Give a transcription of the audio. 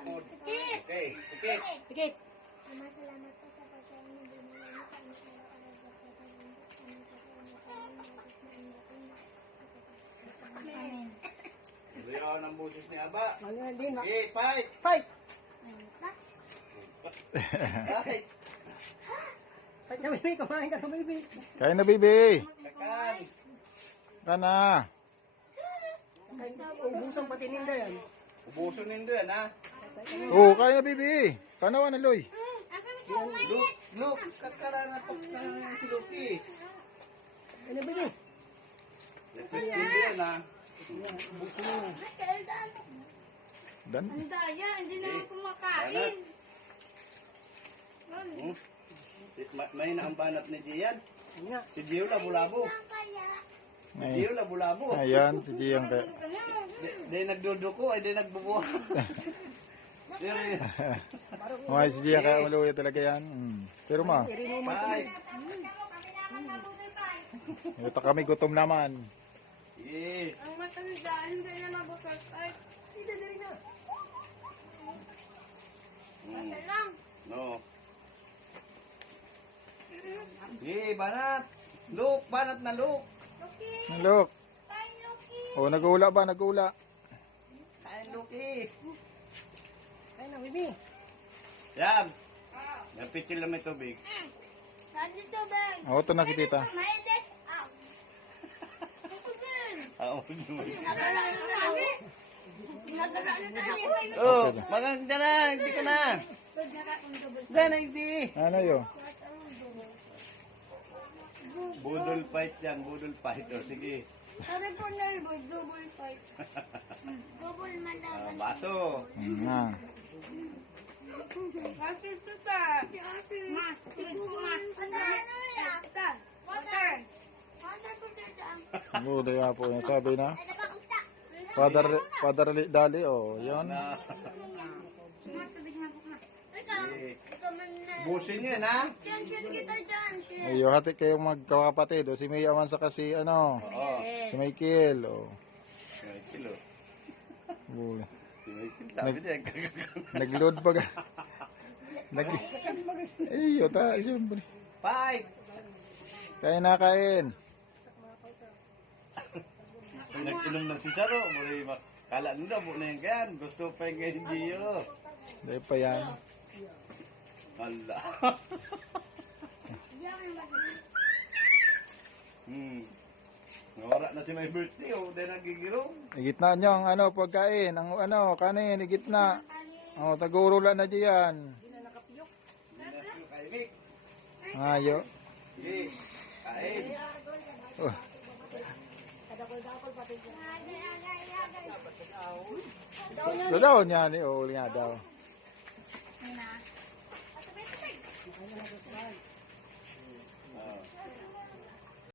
Lakod. Okay. Okay. Pikit. Ama, salamat po sa pagkain na binigay niyo sa amin araw-araw sa pagkakalindot kami sa Amen. Ayaw ng boses ni Aba. Ano na din, ma? Okay, fight! Fight! Fight! Fight na, baby. Kumain ka na, baby. Kain na, baby. Takan! Kana. Kain na, ubusang pati ninda yan. Ubuso nindo yan, ha? Oh, kain na, baby. Kanawa na, Loy. Look, kakara na pagkakas si Lucky. Ano, baby? Request nindo yan, ha? Dan. Ang daya, hindi naman kumakain. May na ang banat ni Gian. Ano nga? Si Gio labo-labo. Si Gio labo-labo. Ayan, si Giyang. Di nagduduko, ay di nagbubuha. Mga si Giyang kaya maluya talaga yan. Pero ma, Pero mo, Fight! ito kami gutom naman. Yeah. Ang matanda, hindi na nabukal. Ay, hindi na rin na. Lang. No. Yeah, banat. Look, banat na look. Okay. Look. Kain, Loki. Oh, nag-uula ba? Nag-uula. Kain, Lucky. kain na, baby. Yan. Napitil na may tubig. Nandito, Ben. Oh, ito nakikita. Mainit. Ah. Ito, Ben. Nagala na tayo. Nagala na tayo. Oh, maganda na. Hindi ka na. Gana, hindi. Ano yun? Budol fight yan. Budol fight. O, sige. Sabi po na rin, double fight. Double mandagan. Baso. Nga. Kasi ito sa. Ma, water. Water. Water po dyan. Oh, daya po yan. Sabi na. Ay, nakakusta. Father Dali, oh. Yan. Na. Ma, tubig na po ma. Ikaw. Ikaw man na. Busin yan, ha? Yan, shoot kita dyan. Shoot. Ayo, hati kayong magkakapatid. O, si Mia man sa kasi, ano, Oo. si Michael. Oh. May kilo. Uy. Sabi niya, Nag-load pa ka. Ayo, ta. Siyempre. fight! Kain na, kain. Nag-inom ng sisaro. Kala nila, na yan ganyan. Gusto pa yung ngayon, Gio. Dahil pa yan. Hala. Nawara na si my birthday, oh. Dahil nagigirong. Igitna nyo ang ano, pagkain. Ang ano, kanin, igitna. Oh, tagurula na diyan. Kaimik. Ayo. Sige. Kain. Oh. Daw niya ni oh, nga daw.